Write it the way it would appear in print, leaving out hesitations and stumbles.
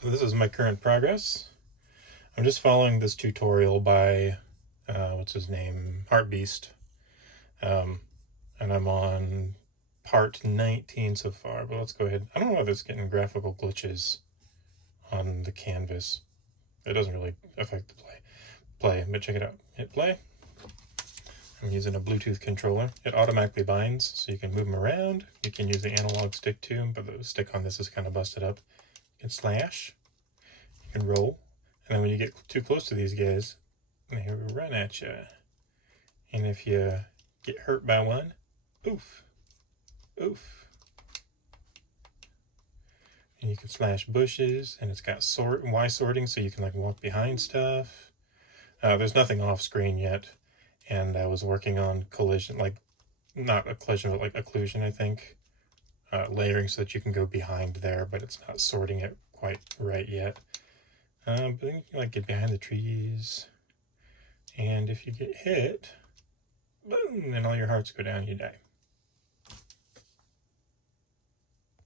So this is my current progress. I'm just following this tutorial by, what's his name, HeartBeast. And I'm on part 19 so far, but let's go ahead. I don't know whether it's getting graphical glitches on the canvas. It doesn't really affect the play, but check it out. Hit play. I'm using a Bluetooth controller. It automatically binds, so you can move them around. You can use the analog stick too, but the stick on this is kind of busted up. You can slash. You can roll, and then when you get too close to these guys, they run at you. And if you get hurt by one, oof, oof. And you can slash bushes, and it's got Y sorting, so you can like walk behind stuff. There's nothing off screen yet, and I was working on collision, like not a collision, but like occlusion, I think. Layering so that you can go behind there, but it's not sorting it quite right yet. But then you can like get behind the trees, and if you get hit, boom, then all your hearts go down, you die.